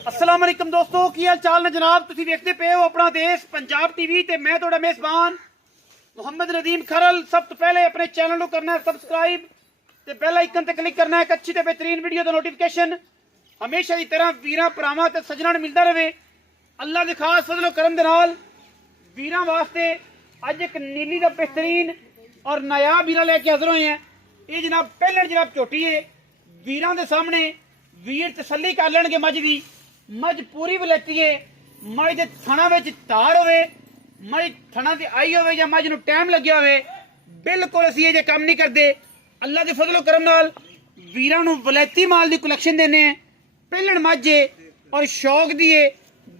अस्सलाम वालेकुम दोस्तों, की हाल चाल ने जनाब। तुसीं वेखदे पे हो अपना देश पंजाब टीवी ते मैं तुहाडा मेज़बान मोहम्मद नदीम खरल। सब तो पहले अपने चैनल को करना है सब्सक्राइब ते बेल आइकन ते क्लिक करना है एक अच्छी ते बेहतरीन वीडियो दा नोटिफिकेशन हमेशा की तरह वीरां भरावां ते सज्जणां नूं मिलदा रहे। अल्लाह दे खास फजलो करम दे नाल वीरां वास्ते अज एक नीली दा बेहतरीन और नायाब वीरा लेके हाजिर होए हैं। ये जनाब पहले जनाब झोटी है वीरां दे सामने वीर तसल्ली कर लेंगे। मझ दी मझ पूरी वलैती है। मझ के थणा में धार होवे, मझ थणा से आई होवे या मझ नूं टाइम लग्या होवे, बिल्कुल असीं ये काम नहीं करते। अल्लाह के फजलो करम नाल वीरां नूं वलैती माल की कलैक्शन देने हैं। पहलण मझ है और शौक दी है।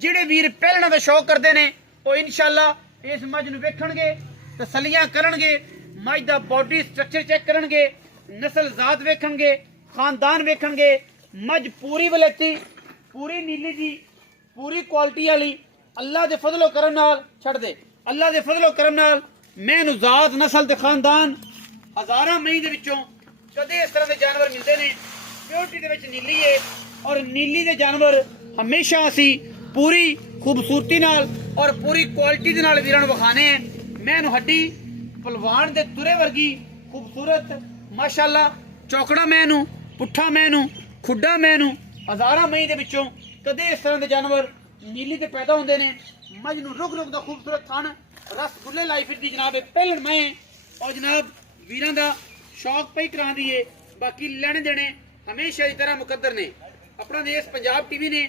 जिहड़े वीर पहलणा दा शौक करते हैं वो इंशाअल्लाह इस मझ नूं वेखणगे, तसल्लियां करनगे, मझ दा बॉडी स्ट्रक्चर चेक करनगे, नस्ल जात वेखणगे, खानदान वेखणगे। मझ पूरी वलैती, पूरी नीली दी, पूरी क्वालिटी वाली। अल्लाह दे फजलो करम नाल छड़ दे। अल्लाह दे फजलो करम नाल मैं जात नस्ल ते खानदान हजारां मई दे विचों कदे इस तरह के जानवर मिलते हैं। प्योरिटी दे विच नीली है और नीली दे जानवर हमेशा असी पूरी खूबसूरती नाल और पूरी क्वालिटी दे नाल वीरां नूं विखाने हैं। मैं हड्डी पलवान दे तुरे वर्गी खूबसूरत माशाअल्लाह चौकड़ा मैनू, पुट्ठा मैनू, खुड्डा मैनू हजारां मई दे विचों कदे इस तरह के जानवर नीली ते पैदा होंदे ने। मझ नूं रुक रुक दा खूबसूरत थण रसगुल्ले लाई फिरदी जनाब पहलण मैं और जनाब वीरां दा शौक पई करा दी है। बाकी लेने देने हमेशा की तरह मुकद्दर ने। अपना देश पंजाब टीवी ने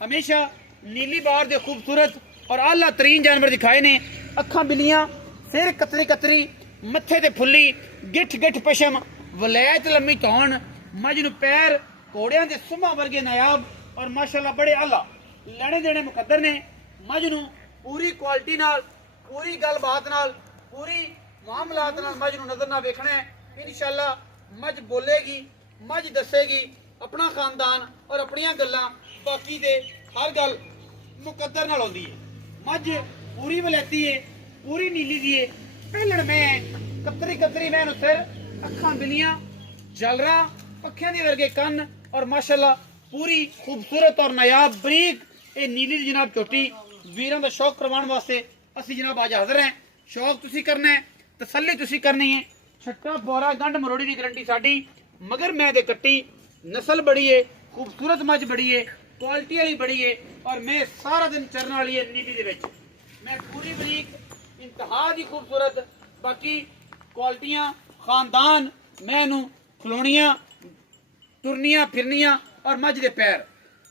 हमेशा नीली बार दे खूबसूरत और आला तरीन जानवर दिखाए ने। अखां बिलियां, सिर कतरी कतरी, मत्थे ते फुल्ली, गिठ गिठ पशम, वलैत लम्मी तौण, मझ नूं पैर घोड़ियां दे सुम्हां वर्गे नायाब और माशाअल्लाह बड़े आला लेने देने मुकद्दर ने। मझ नूं पूरी क्वालिटी नाल, पूरी गलबात नाल, पूरी मामलात नाल मझ नूं नजर ना वेखना है। इंशाअल्लाह मझ बोलेगी, मझ दसेगी अपना खानदान और अपनियां गल्लां। बाकी दे हर गल मुकद्दर नाल होंदी है। मझ पूरी वलैती है, पूरी नीली दी है। पहलण मैं कतरी कतरी मैं सिर, अखां बिलियां, जलरा, पखियां दे वर्गे कन्न और माशाअल्लाह पूरी खूबसूरत और नायाब बरीक ये नीली दी जनाब झोटी वीरां दा शौक करवाने वास्ते असी जनाब आज हाजिर हैं। शौक तुसी करना है, तसल्ली तुसी करनी है। छट्टा बोरा गंढ मरोड़ी की गारंटी साडी। मगर मैं दे कट्टी नस्ल बड़ी है, खूबसूरत मझ बड़ी है, क्वालिटी वाली बड़ी है और मैं सारा दिन चरन वाली है नीली दे विच। मैं पूरी बरीक इंतहा दी खूबसूरत, बाकी क्वालिटियां खानदान मैनू खलोनियां तुरनियां फिरनियां और मझ दे पैर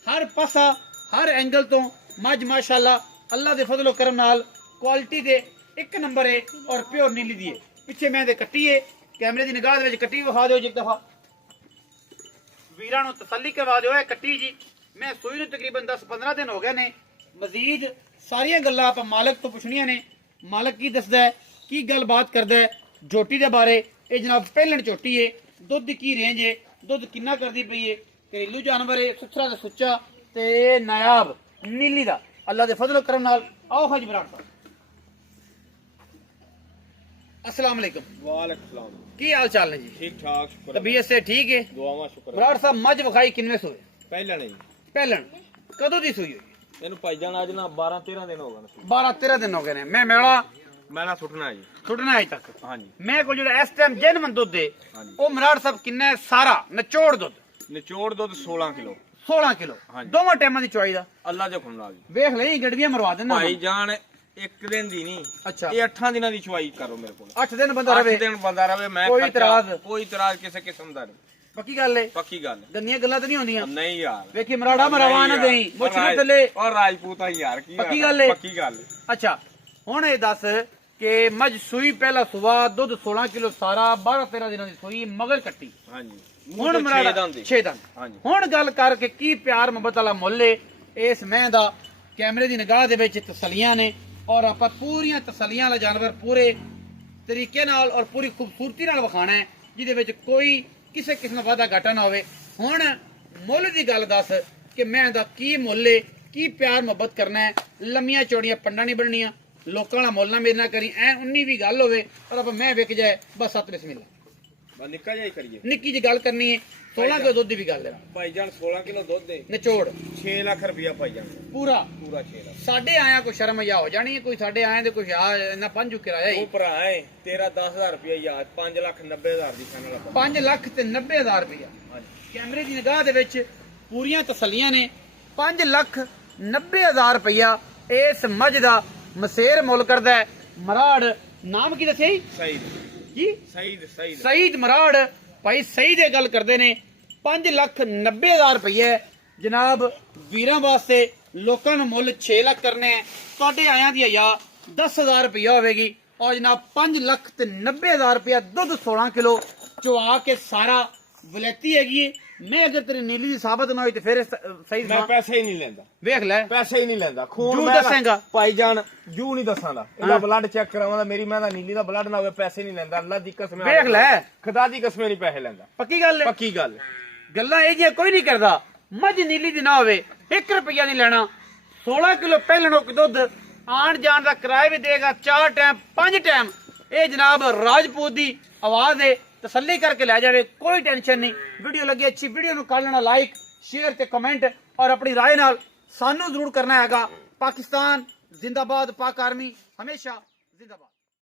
हर पासा हर एंगल तो मझ माशाअल्लाह अल्लाह दे फजलो करम नाल क्वालिटी दे एक नंबर है और प्योर नीली दी है। पिछे मैं दे कट्टी है, कैमरे दी निगाह दे विच कट्टी विखा दिओ जी एक दफा। वीरां नूं तसल्ली करवा दिओ। है कट्टी जी मैं सूई नूं तकरीबन 10-15 दिन हो गए ने। मजीद सारियां गल्लां आप मालक तो पुछनियां ने। मालक की दसदा है, की गलबात करदा है झोटी दे बारे। ये जनाब पहलण झोटी है। दुध की रेंज है, दुध किन्ना करदी पई है, घरेलू जानवर है, सुथरा ते सुच्चा ते नायाब नीली दा अल्लाह दे फजलो करम नाल। आओ हाजी बराड़ साहब, अस्सलाम वालेकुम। वालेकुम सलाम। की हाल चाल है जी? ठीक ठाक, शुक्र तबीयत से ठीक है? दुआवां शुक्र। बराड़ साहब मझ विखाई किनवे सोए? पहले नहीं पहलण कदों दी सोई होई? ਇਹਨੂੰ ਭਾਈਜਾਨ ਅੱਜ ਨਾ 12-13 दिन हो गए। 12-13 दिन हो गए ने। मैं ना सुटना है जी। छुटना अज तक। हाँ जी। मैं को जो इस टाइम जेनवन दुध है हाँ जी। वो मराड़ साहब किन्ना है? सारा निचोड़ दुध निचोड़ दुध 16 किलो। 16 किलो हाँ जी। दोवां टाइमां दी चवाई दा अल्लाह दे हुक्म नाल जी। वेख ਲਈ ਗੜਵੀਆਂ ਮਰਵਾ ਦੇਣਾ ਭਾਈਜਾਨ ਇੱਕ ਦਿਨ ਦੀ ਨਹੀਂ, ਅੱਛਾ ਇਹ 8 ਦਿਨਾਂ ਦੀ ਚਵਾਈ ਕਰੋ ਮੇਰੇ ਕੋਲ। 8 ਦਿਨ ਬੰਦਾ 8 ਰਵੇ, ਦਿਨ ਬੰਦਾ ਰਵੇ। ਮੈਂ ਕੋਈ ਇਤਰਾਜ਼ ਕਿਸੇ ਕਿਸਮ ਦਾ ਨਹੀਂ। ਪੱਕੀ ਗੱਲ ਏ? ਪੱਕੀ ਗੱਲ ਹੈ। ਗੰਦੀਆਂ ਗੱਲਾਂ ਤਾਂ ਨਹੀਂ ਹੁੰਦੀਆਂ। ਨਹੀਂ ਯਾਰ ਵੇਖੀ ਮਰਾੜਾ ਮਰਵਾ ਨਾ ਦੇਈ ਮੁੱਛ ਨੂੰ ਥੱਲੇ। ਔਰ ਰਾਜਪੂਤਾ ਯਾਰ ਕੀ ਪੱਕੀ ਗੱਲ ਏ? ਪੱਕੀ ਗੱਲ ਏ। ਅੱਛਾ ਹੁਣ ਇਹ ਦੱਸ ਕਿ ਮੱਝ ਸੂਈ ਪਹਿਲਾ ਸੁਵਾ ਦੁੱਧ 16 ਕਿਲੋ ਸਾਰਾ 12-13 ਦਿਨਾਂ ਦੀ ਸੂਈ ਮਗਰ ਕੱਟੀ। ਹਾਂਜੀ। ਹੁਣ ਮਰਾੜਾ 6 ਦੰਦ। ਹਾਂਜੀ। ਹੁਣ ਗੱਲ ਕਰਕੇ ਕੀ ਪਿਆਰ ਮੁਹੱਬਤ ਵਾਲਾ ਮੁੱਲ ਏ ਇਸ ਮੈਂ ਦਾ ਕੈਮਰੇ ਦੀ ਨਿਗਾਹ ਦੇ ਵਿੱਚ ਤਸੱਲੀਆਂ ਨੇ और आप पूरियां तसलियां वाला जानवर पूरे तरीके नाल और पूरी खूबसूरती नाल विखाना है जिहदे कोई किसी किस्म का वाधा घाटा ना हो। हुण मुल की गल दस कि मैं दा की मुल है, की प्यार मुहब्बत करना है। लम्मियां चौड़ियां पंडा नहीं बननियां, लोकां दा मुल ना मेरे ना करी। ऐ उन्नी भी गल होवे और आप मैं विक जाए बस सत बिस्मिल्लाह। ਬਸ ਨਿੱਕਾ ਜਿਹਾ ਹੀ ਕਰੀਏ ਨਿੱਕੀ ਜੀ ਗੱਲ ਕਰਨੀ ਹੈ 16 ਕਿਲੋ ਦੁੱਧ ਦੀ ਵੀ ਗੱਲ ਹੈ ਭਾਈਜਾਨ 16 ਕਿਲੋ ਦੁੱਧ ਦੇ ਨਿਚੋੜ 6 ਲੱਖ ਰੁਪਇਆ ਭਾਈਜਾਨ ਪੂਰਾ ਪੂਰਾ 6 ਲੱਖ ਸਾਡੇ ਆਇਆ ਕੋਈ ਸ਼ਰਮ ਆ ਹੋ ਜਾਣੀ ਹੈ ਕੋਈ ਸਾਡੇ ਆਏ ਦੇ ਕੁਛ ਆ ਇਹਨਾਂ ਪੰਜ ਕਿਰਾਇਆ ਉਹ ਹੀ ਭਰਾ ਹੈ ਤੇਰਾ 10000 ਰੁਪਇਆ ਯਾਰ 5,90,000 ਦੀ ਖਾਣ ਵਾਲਾ 5 ਲੱਖ ਤੇ 90,000 ਰੁਪਇਆ ਹਾਂਜੀ ਕੈਮਰੇ ਦੀ ਨਿਗਾਹ ਦੇ ਵਿੱਚ ਪੂਰੀਆਂ ਤਸੱਲੀਆਂ ਨੇ 5 ਲੱਖ 90,000 ਰੁਪਇਆ ਇਸ ਮੱਝ ਦਾ ਮਸੇਰ ਮੁੱਲ ਕਰਦਾ ਹੈ ਮਰਾੜ ਨਾਮ ਕੀ ਦੱਸਿਆ ਜੀ ਸਹੀ ਜੀ ਸਹੀ ਸਹੀ ਸਈਦ ਮਰਾੜ ਭਾਈ ਸਹੀ ਦੇ ਗੱਲ ਕਰਦੇ ਨੇ 5,90,000 ਰੁਪਏ ਜਨਾਬ ਵੀਰਾਂ ਵਾਸਤੇ ਲੋਕਾਂ ਨੂੰ ਮੁੱਲ 6 ਲੱਖ ਕਰਨੇ ਆ ਤੁਹਾਡੇ ਆਇਆਂ ਦੀ ਹਯਾ 10,000 ਰੁਪਇਆ ਹੋਵੇਗੀ ਔਰ ਜਨਾਬ 5,90,000 ਰੁਪਇਆ ਦੁੱਧ 16 ਕਿਲੋ ਚੁਆ ਕੇ ਸਾਰਾ ਵਲੈਤੀ ਹੈਗੀ ਏ ਮੈਂ ਅਗਰ ਤੇਰੀ ਨੀਲੀ ਦੀ ਸਾਬਤ ਨਾ ਹੋਈ ਤੇ ਫਿਰ ਸਹੀ ਮੈਂ ਪੈਸੇ ਹੀ ਨਹੀਂ ਲੈਂਦਾ ਵੇਖ ਲੈ ਪੈਸੇ ਹੀ ਨਹੀਂ ਲੈਂਦਾ ਖੂਨ ਜੂ ਮੈਂ ਦੱਸੇਂਗਾ। ਭਾਈਜਾਨ ਜੂ ਨਹੀਂ ਦੱਸਾਂਦਾ ਇਹਦਾ ਬਲੱਡ ਚੈੱਕ ਕਰਾਵਾਂਦਾ ਮੇਰੀ ਮੈਂ ਦਾ ਨੀਲੀ ਦਾ ਬਲੱਡ ਨਾ ਹੋਵੇ ਪੈਸੇ ਨਹੀਂ ਲੈਂਦਾ ਅੱਲਾ ਦੀ ਕਸਮ ਹੈ ਵੇਖ ਲੈ ਖੁਦਾ ਦੀ ਕਸਮ ਨਹੀਂ ਪੈਸੇ ਲੈਂਦਾ ਪੱਕੀ ਗੱਲ ਹੈ ਪੱਕੀ ਗੱਲ ਗੱਲਾਂ ਇਹ ਜਿਹੀਆਂ ਕੋਈ ਨਹੀਂ ਕਰਦਾ ਮੱਝ ਨੀਲੀ ਦੀ ਨਾ ਹੋਵੇ 1 ਰੁਪਿਆ ਨਹੀਂ ਲੈਣਾ 16 ਕਿਲੋ ਪਹਿਲਣੋਂ ਦੁੱਧ ਆਣ ਜਾਣ ਦਾ ਕਿਰਾਇਆ ਵੀ ਦੇਗਾ 4 ਟਾਈਮ 5 ਟਾਈਮ ਇਹ ਜਨਾਬ ਰਾਜਪੂਤ ਦੀ ਆਵਾਜ਼ ਹੈ ਤਸੱਲੀ ਕਰਕੇ ਲੈ ਜਾਵੇ ਕੋਈ ਟੈਨਸ਼ਨ ਨਹੀਂ ਵੀਡੀਓ ਲੱਗੀ ਅੱਛੀ ਵੀਡੀਓ ਨੂੰ ਕਰ ਲੈਣਾ ਲਾਈਕ ਸ਼ੇਅਰ ਤੇ ਕਮੈਂਟ ਔਰ ਆਪਣੀ ਰਾਏ ਨਾਲ ਸਾਨੂੰ ਜ਼ਰੂਰ ਕਰਨਾ ਹੈਗਾ ਪਾਕਿਸਤਾਨ ਜ਼ਿੰਦਾਬਾਦ ਪਾਕ ਆਰਮੀ ਹਮੇਸ਼ਾ ਜ਼ਿੰਦਾਬਾਦ